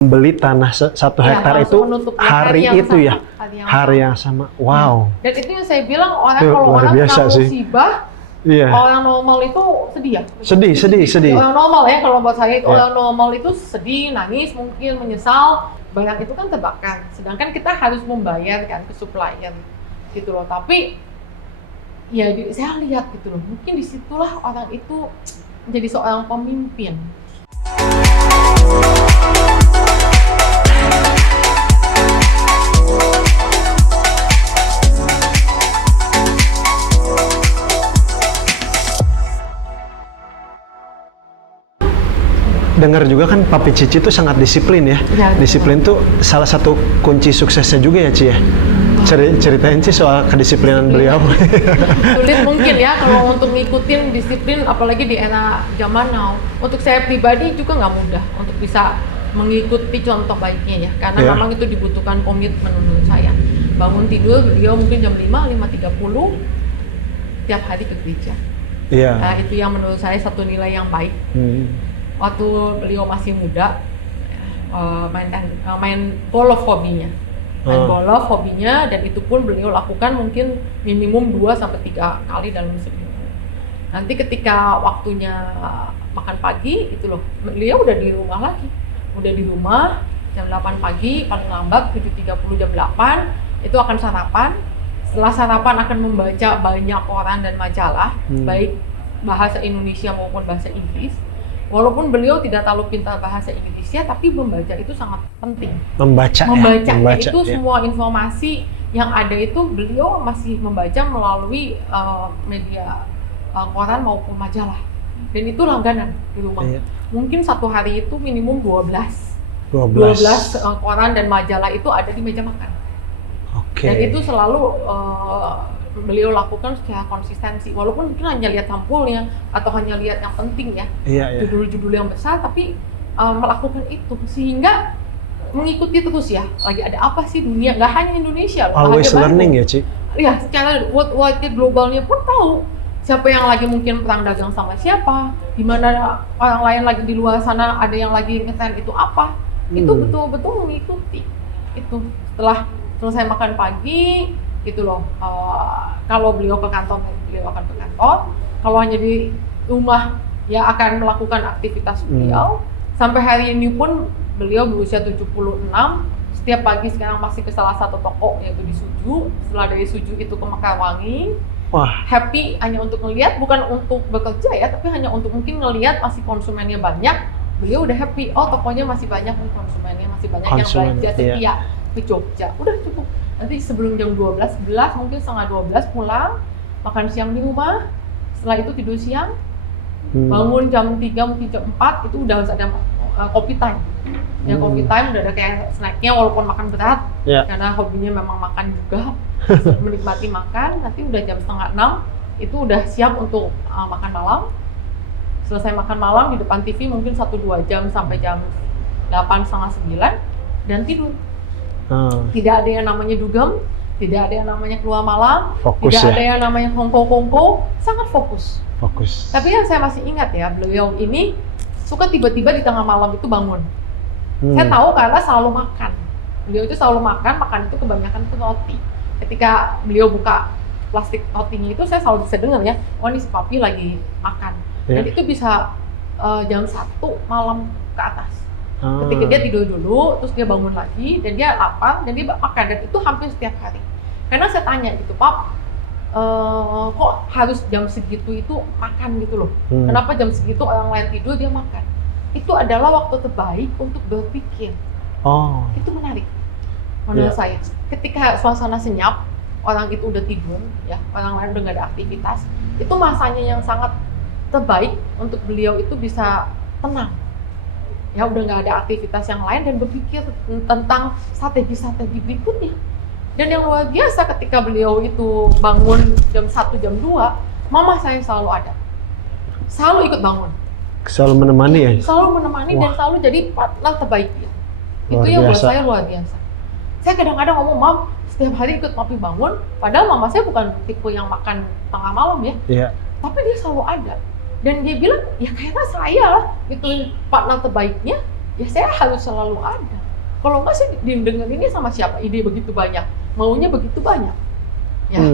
beli tanah 1 hektar itu hari itu ya, hari yang sama. Wow. Dan itu yang saya bilang orang Itu kalau luar orang biasa kena sih. musibah, Iya. orang normal itu sedih ya. Sedih. Orang normal ya kalau buat saya itu Iya. orang normal itu sedih, nangis, mungkin menyesal. Barang itu kan terbakar. Sedangkan kita harus membayar kan ke supplier gitu loh. Tapi ya saya lihat gitu loh. Mungkin disitulah orang itu menjadi seorang pemimpin. Dengar juga kan Papi Cici itu sangat disiplin ya. Ya, Disiplin tuh salah satu kunci suksesnya juga ya Ci ya. Ceritain Ci soal kedisiplinan beliau. Sulit mungkin ya kalau untuk ngikutin disiplin, apalagi di era zaman now. Untuk saya pribadi juga nggak mudah untuk bisa mengikuti contoh baiknya ya, karena memang itu dibutuhkan komitmen menurut saya. Bangun tidur beliau mungkin jam 5, 5.30 tiap hari ke gereja. Iya. Nah, itu yang menurut saya satu nilai yang baik. Waktu beliau masih muda, main golf hobinya. Golf hobinya, dan itu pun beliau lakukan mungkin minimum 2-3 kali dalam seminggu. Nanti ketika waktunya makan pagi, itu loh, beliau udah di rumah lagi. Udah di rumah, jam 8 pagi, paling lambat 7.30 jam 8, itu akan sarapan. Setelah sarapan akan membaca banyak koran dan majalah, baik bahasa Indonesia maupun bahasa Inggris. Walaupun beliau tidak terlalu pintar bahasa Inggrisnya, tapi membaca itu sangat penting. Membaca itu semua informasi yang ada itu beliau masih membaca melalui media koran maupun majalah. Dan itu langganan di rumah. Mungkin satu hari itu minimum 12 koran dan majalah itu ada di meja makan. Dan itu selalu beliau lakukan secara konsistensi, walaupun mungkin hanya lihat sampulnya atau hanya lihat yang penting ya, judul-judul yang besar, tapi melakukan itu sehingga mengikuti terus ya, lagi ada apa sih dunia, nggak hanya Indonesia loh, always learning ya Ci? Iya, secara worldwide globalnya pun tahu siapa yang lagi mungkin perang dagang sama siapa, di mana orang lain lagi di luar sana ada yang lagi ngetren itu apa, itu betul-betul mengikuti itu. Setelah selesai makan pagi gitu loh, kalau beliau ke kantor, beliau akan ke kantor. Kalau hanya di rumah, ya akan melakukan aktivitas beliau. Sampai hari ini pun beliau berusia 76, setiap pagi sekarang masih ke salah satu toko, yaitu di Suju. Setelah dari Suju itu ke Mekarwangi. Wah. Happy hanya untuk ngelihat, bukan untuk bekerja ya, tapi hanya untuk mungkin ngelihat masih konsumennya banyak. Beliau udah happy, oh tokonya masih banyak nih konsumennya, masih banyak yang belanja setia ke Jogja. Udah cukup. Nanti sebelum jam 12, mungkin setengah 12 pulang, makan siang di rumah. Setelah itu tidur siang, bangun jam 3, mungkin jam 4, itu udah harus ada coffee time. Ya coffee time udah ada kayak snacknya, walaupun makan berat, karena hobinya memang makan juga, menikmati makan. Nanti udah jam setengah 6, itu udah siap untuk makan malam. Selesai makan malam di depan TV mungkin 1-2 jam sampai jam 8, setengah 9, dan tidur. Tidak ada yang namanya dugem, tidak ada yang namanya keluar malam, tidak ada yang namanya kongko-kongko, sangat fokus. Tapi yang saya masih ingat ya, beliau ini suka tiba-tiba di tengah malam itu bangun. Saya tahu karena selalu makan. Beliau itu selalu makan itu kebanyakan itu roti. Ketika beliau buka plastik rotinya itu, saya selalu bisa dengar ya, oh ini si Papi lagi makan. Dan itu bisa jam 1 malam ke atas. Ketika dia tidur dulu, terus dia bangun lagi, dan dia lapar, dan dia makan, dan itu hampir setiap hari. Karena saya tanya gitu, Pap, kok harus jam segitu itu makan gitu loh? Kenapa jam segitu orang lain tidur, dia makan? Itu adalah waktu terbaik untuk berpikir. Itu menarik menurut saya. Ketika suasana senyap, orang itu udah tidur, ya, orang lain udah nggak ada aktivitas, itu masanya yang sangat terbaik untuk beliau itu bisa tenang. Ya udah nggak ada aktivitas yang lain dan berpikir tentang strategi-strategi berikutnya. Dan yang luar biasa ketika beliau itu bangun jam 1, jam 2, mama saya selalu ada. Selalu ikut bangun. Selalu menemani ya? Selalu menemani. Wah. Dan selalu jadi partner terbaik dia. Itu yang buat saya luar biasa. Saya kadang-kadang ngomong, Mam, setiap hari ikut Papi bangun, padahal mama saya bukan tipe yang makan tengah malam ya. Tapi dia selalu ada. Dan dia bilang, ya kayaknya saya lah, gitu partner terbaiknya, ya saya harus selalu ada. Kalau nggak saya ini sama siapa? Ide begitu banyak, maunya begitu banyak. Ya.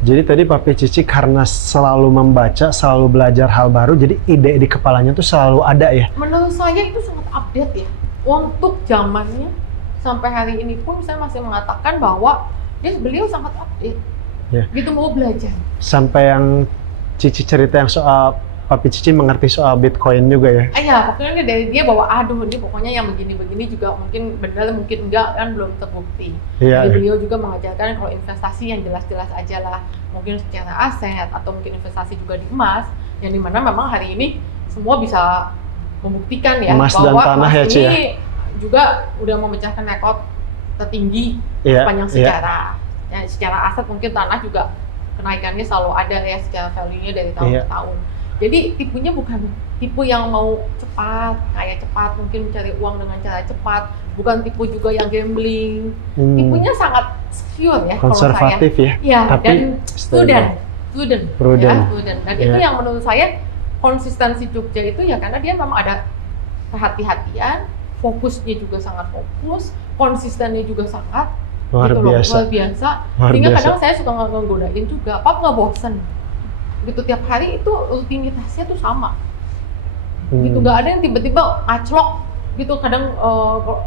Jadi tadi Papi Cici karena selalu membaca, selalu belajar hal baru, jadi ide di kepalanya tuh selalu ada ya? Menurut saya itu sangat update ya. Untuk zamannya sampai hari ini pun saya masih mengatakan bahwa beliau sangat update. Ya. Gitu mau belajar. Sampai yang Cici cerita yang soal Papi Cici mengerti soal Bitcoin juga ya? Iya, pokoknya dari dia bahwa aduh ini pokoknya yang begini-begini juga mungkin benar, mungkin enggak, kan belum terbukti. Iya. Jadi beliau juga mengajarkan kalau investasi yang jelas-jelas aja lah, mungkin secara aset atau mungkin investasi juga di emas, yang dimana memang hari ini semua bisa membuktikan ya Emas dan bahwa tanah emas ya, Ci, ini juga udah memecahkan rekor tertinggi sepanjang sejarah. Ya, secara aset mungkin tanah juga kenaikannya selalu ada ya secara value-nya dari tahun ke tahun. Jadi tipunya bukan tipu yang mau cepat, kaya cepat, mungkin mencari uang dengan cara cepat, bukan tipu juga yang gambling. Tipunya sangat secure ya, konservatif kalau saya. Ya, tapi dan prudent. Prudent. Ya, dan itu yang menurut saya konsistensi Jogja itu ya karena dia memang ada kehati-hatian, fokusnya juga sangat fokus, konsistennya juga sangat luar biasa. Sehingga kadang saya suka ngegodain juga, Pap nggak bosen. Gitu tiap hari itu rutinitasnya tuh sama. Gitu nggak ada yang tiba-tiba ngaclok gitu, kadang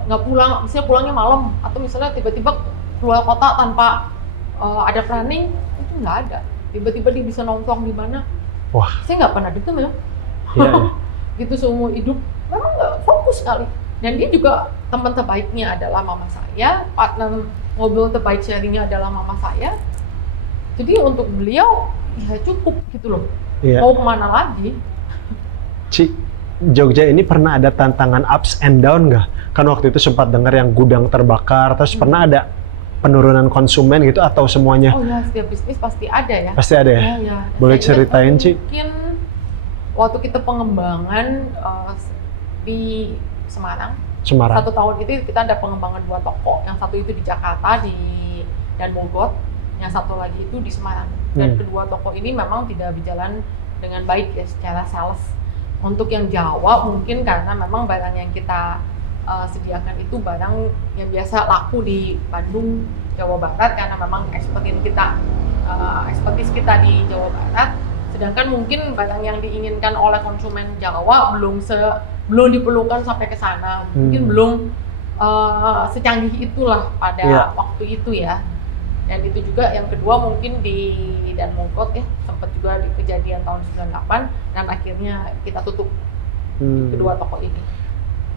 nggak pulang, misalnya pulangnya malam atau misalnya tiba-tiba keluar kota tanpa ada planning, itu nggak ada. Tiba-tiba dia bisa nongkrong di mana. Wah. Saya nggak pernah gitu ya. Gitu seumur hidup memang nggak fokus sekali. Dan dia juga teman terbaiknya adalah mama saya, partner ngobrol terbaik sharingnya adalah mama saya. Jadi untuk beliau ya cukup gitu loh. Mau kemana lagi? Ci, Jogja ini pernah ada tantangan ups and down nggak? Kan waktu itu sempat dengar yang gudang terbakar, terus pernah ada penurunan konsumen gitu atau semuanya? Oh ya, setiap bisnis pasti ada ya. Pasti ada ya? Ya. Boleh ceritain, Ci? Mungkin waktu kita pengembangan di Semarang. 1 tahun itu kita ada pengembangan 2 toko. Yang satu itu di Jakarta dan Bogor. Yang satu lagi itu di Semarang. Dan kedua toko ini memang tidak berjalan dengan baik ya secara sales. Untuk yang Jawa mungkin karena memang barang yang kita sediakan itu barang yang biasa laku di Bandung, Jawa Barat karena memang ekspertis kita di Jawa Barat. Sedangkan mungkin barang yang diinginkan oleh konsumen Jawa belum diperlukan sampai ke sana. Mungkin belum secanggih itulah pada waktu itu ya. Dan itu juga yang kedua mungkin di Danmogot ya, sempat juga di kejadian tahun 98 dan akhirnya kita tutup kedua toko ini.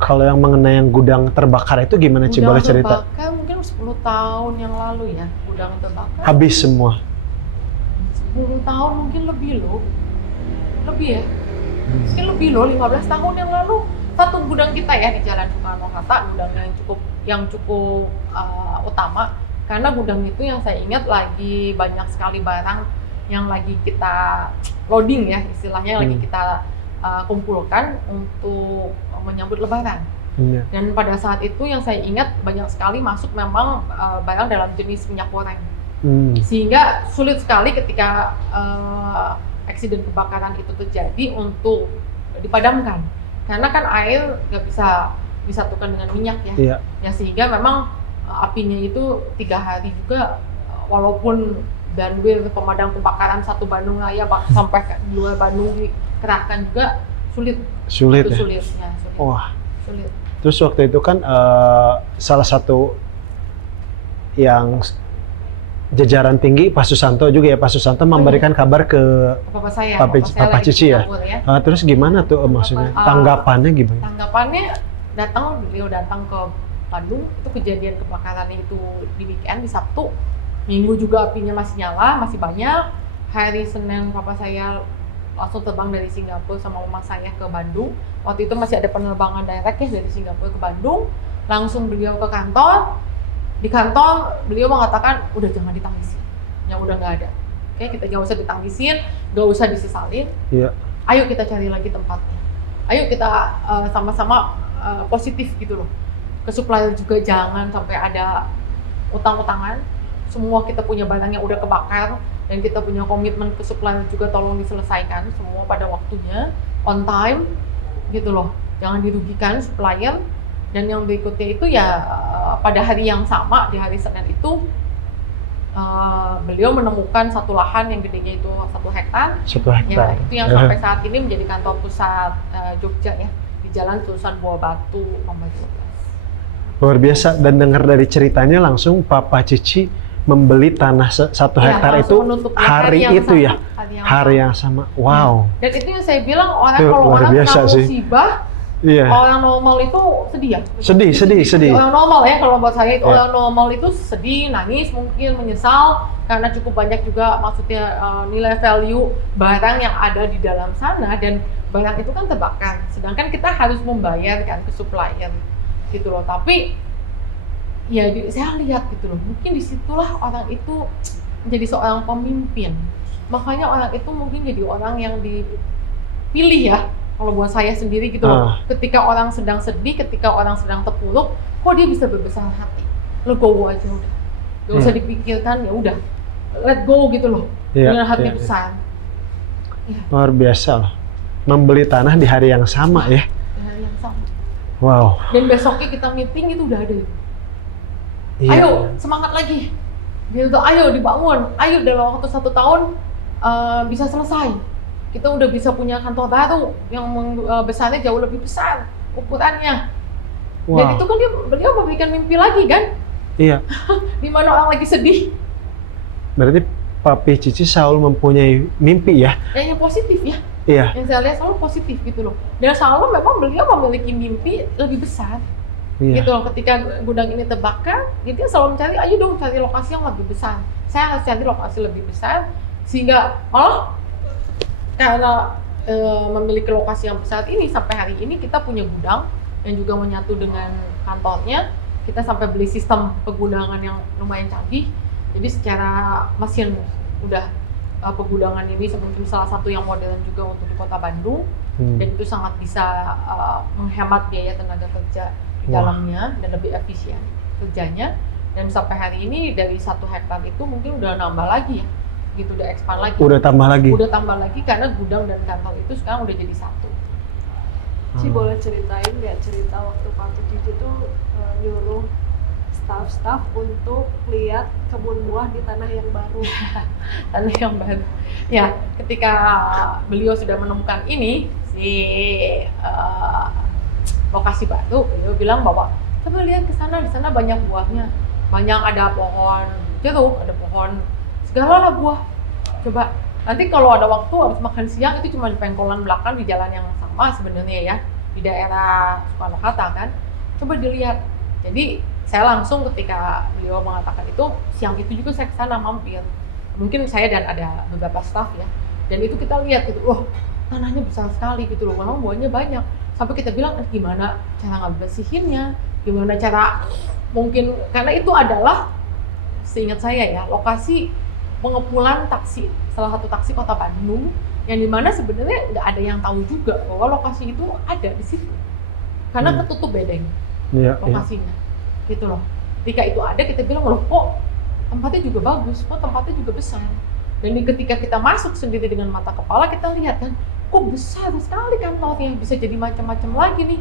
Kalau yang mengenai yang gudang terbakar itu gimana, Ci? Boleh cerita? Gudang terbakar mungkin 10 tahun yang lalu ya, gudang terbakar. Habis semua? 10 tahun mungkin lebih loh. Lebih ya? Mungkin lebih loh, 15 tahun yang lalu. Satu gudang kita ya di Jalan Soekarno-Hatta, gudang yang cukup utama. Karena gudang itu yang saya ingat lagi banyak sekali barang yang lagi kita loading ya, istilahnya lagi kita kumpulkan untuk menyambut Lebaran. Dan pada saat itu yang saya ingat banyak sekali masuk memang barang dalam jenis minyak goreng. Sehingga sulit sekali ketika eksiden kebakaran itu terjadi untuk dipadamkan. Karena kan air nggak bisa disatukan dengan minyak ya. Ya sehingga memang apinya itu 3 hari juga, walaupun bandwil pemadam kebakaran 1 Bandung Raya sampai ke luar Bandung dikerahkan juga sulit ya? Sulit. Wah. Sulit. Terus waktu itu kan salah satu yang jajaran tinggi Pak Susanto juga ya, Pak Susanto memberikan kabar ke Papa Cici ya. Terus gimana tuh maksudnya? Tanggapannya gimana? Tanggapannya beliau datang ke Bandung, itu kejadian kebakarannya itu di weekend, di Sabtu. Minggu juga apinya masih nyala, masih banyak. Hari Senin papa saya langsung terbang dari Singapura sama mama saya ke Bandung. Waktu itu masih ada penerbangan direct ya dari Singapura ke Bandung. Langsung beliau ke kantor. Di kantor beliau mengatakan, udah jangan ditangisin, yang udah nggak ada. Oke, kita nggak usah ditangisin, nggak usah disesalin. Ayo kita cari lagi tempatnya. Ayo kita sama-sama positif gitu loh. Ke supplier juga jangan sampai ada utang-utangan. Semua kita punya barang yang udah kebakar dan kita punya komitmen ke supplier juga tolong diselesaikan semua pada waktunya, on time gitu loh. jangan dirugikan supplier. Dan yang berikutnya itu ya pada hari yang sama, di hari Senin itu beliau menemukan satu lahan yang gedenya itu 1 hektar. 1 hektar. Ya, itu yang sampai saat ini menjadi kantor pusat Jogja ya, di Jalan Tulisan Buah Batu nomor 12. Luar biasa, dan dengar dari ceritanya langsung Papa Cici membeli tanah 1 hektar ya, itu hari itu sama, ya, hari yang sama. Wow. Dan itu yang saya bilang orang Itu kalau luar orang biasa kena sih. musibah, Iya. orang normal itu sedih ya. Sedih. Orang normal ya, kalau buat saya itu Ya. orang normal itu sedih, nangis, mungkin menyesal karena cukup banyak juga maksudnya nilai value barang yang ada di dalam sana, dan barang itu kan terbakar. Sedangkan kita harus membayar kan ke supplier gitu loh. Tapi ya saya lihat gitu loh, mungkin disitulah orang itu menjadi seorang pemimpin. Makanya orang itu mungkin jadi orang yang dipilih ya, kalau buat saya sendiri gitu loh. Ketika orang sedang sedih, ketika orang sedang terpuruk, kok dia bisa berbesar hati, let go aja udah, gak usah dipikirkan, ya udah let go gitu loh, dengan hati besar. Ya. Luar biasa loh, membeli tanah di hari yang sama ya. Di hari yang sama. Wow. Dan besoknya kita meeting itu udah ada itu. Iya. Ayo semangat lagi, gitu, ayo dibangun, ayo dalam waktu 1 tahun bisa selesai. Kita udah bisa punya kantor baru yang besarnya jauh lebih besar ukurannya. Wow. Dan itu kan beliau memberikan mimpi lagi kan? Iya. Di mana orang lagi sedih. Berarti Papi Cici selalu mempunyai mimpi ya? Yang positif ya. Iya. Yang saya lihat selalu positif gitu loh. Dan selalu memang beliau memiliki mimpi lebih besar. Iya. Gitu loh, ketika gudang ini terbakar, dia selalu mencari, ayo dong cari lokasi yang lebih besar. Saya harus cari lokasi lebih besar, sehingga malah karena memiliki lokasi yang besar ini, sampai hari ini kita punya gudang yang juga menyatu dengan kantornya. Kita sampai beli sistem pegunangan yang lumayan canggih. Jadi secara mesin udah pegudangan ini mungkin salah satu yang modern juga untuk di Kota Bandung. Dan itu sangat bisa menghemat biaya tenaga kerja di dalamnya dan lebih efisien kerjanya. Dan sampai hari ini dari 1 hektar itu mungkin udah nambah lagi ya, gitu, udah expand lagi. Udah tambah lagi? Udah tambah lagi karena gudang dan kantor itu sekarang udah jadi satu. Cici boleh ceritain nggak cerita waktu Papi Cici tuh nyuruh staff untuk lihat kebun buah di tanah yang baru? Tanah yang baru. Ya, ketika beliau sudah menemukan ini lokasi baru, beliau bilang bahwa coba lihat ke sana, di sana banyak buahnya, banyak, ada pohon jeruk, ada pohon segala lah buah. Coba nanti kalau ada waktu habis makan siang, itu cuma di pengkolan belakang di jalan yang sama sebenarnya ya, di daerah Soekarno-Hatta kan. Coba dilihat. Jadi saya langsung ketika beliau mengatakan itu, siang itu juga saya ke sana mampir. Mungkin saya dan ada beberapa staff ya. Dan itu kita lihat gitu, wah tanahnya besar sekali gitu loh, memang buahnya banyak. Sampai kita bilang, gimana cara ngebersihinnya, gimana cara, mungkin karena itu adalah, seingat saya ya, lokasi pengepulkan taksi, salah satu taksi Kota Bandung, yang dimana sebenarnya nggak ada yang tahu juga bahwa lokasi itu ada di situ, karena ketutup bedeng lokasinya, gitu loh. Ketika itu ada, kita bilang, loh kok tempatnya juga bagus, kok tempatnya juga besar. Dan ketika kita masuk sendiri dengan mata kepala, kita lihat kan, kok besar sekali kantornya, bisa jadi macam-macam lagi nih,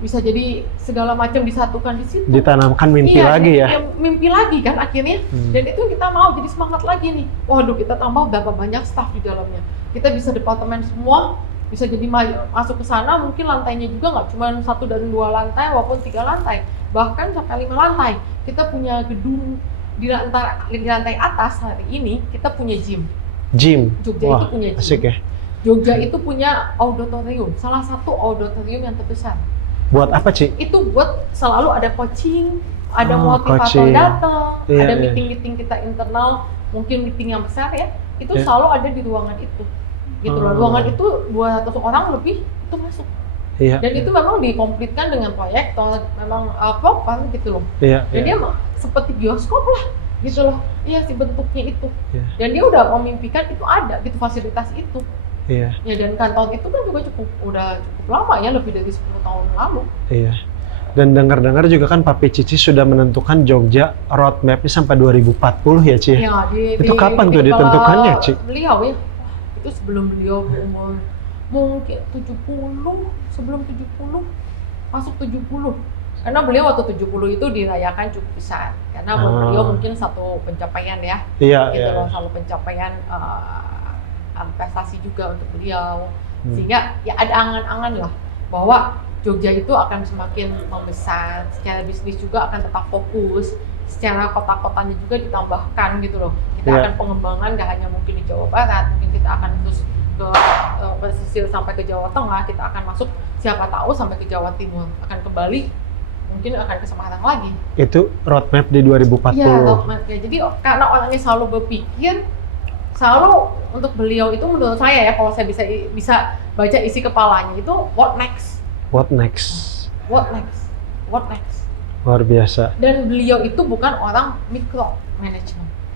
bisa jadi segala macam disatukan di situ. Ditanamkan mimpi lagi ya? Mimpi lagi kan akhirnya. Dan itu kita mau jadi semangat lagi nih. Waduh, kita tambah berapa banyak staff di dalamnya. Kita bisa departemen semua, bisa jadi masuk ke sana, mungkin lantainya juga nggak cuma 1 dan 2 lantai, walaupun 3 lantai, bahkan sampai 5 lantai. Kita punya gedung di lantai atas hari ini, kita punya gym. Jogja itu punya gym. Asik ya? Jogja itu punya auditorium, salah satu auditorium yang terbesar. Buat apa, Ci? Itu buat selalu ada coaching, ada motivator datang, ada meeting-meeting kita internal, mungkin meeting yang besar ya, itu selalu ada di ruangan itu. Gitu loh, ruangan itu 200 orang lebih itu masuk. Dan itu memang dikomplitkan dengan proyektor, memang proper gitu loh. Dan dia seperti bioskop lah, gitu loh. Iya sih bentuknya itu. Dan dia udah memimpikan itu ada gitu fasilitas itu. Ya, dan kantor itu kan juga udah cukup lama ya, lebih dari 10 tahun lalu. Dan dengar-dengar juga kan Papi Cici sudah menentukan Jogja roadmap-nya sampai 2040 ya, Ci? Ya, itu kapan tuh ditentukannya, Ci? Beliau ya, itu sebelum beliau berumur mungkin 70, sebelum 70, masuk 70. Karena beliau waktu 70 itu dirayakan cukup besar. Karena buat beliau mungkin satu pencapaian ya. Iya, gitu iya. loh, selalu pencapaian prestasi juga untuk beliau. Sehingga ya ada angan-angan lah bahwa Jogja itu akan semakin membesar, secara bisnis juga akan tetap fokus, secara kota-kotanya juga ditambahkan gitu loh. Kita akan pengembangan gak hanya mungkin di Jawa Barat, mungkin kita akan terus ke pesisir sampai ke Jawa Tengah, kita akan masuk siapa tahu sampai ke Jawa Timur, akan kembali mungkin akan ke Semarang lagi. Itu roadmap di 2040. Iya, roadmapnya. Jadi karena orangnya selalu berpikir, selalu untuk beliau itu menurut saya ya, kalau saya bisa baca isi kepalanya itu what next? What next? What next? What next? Luar biasa. Dan beliau itu bukan orang micro management.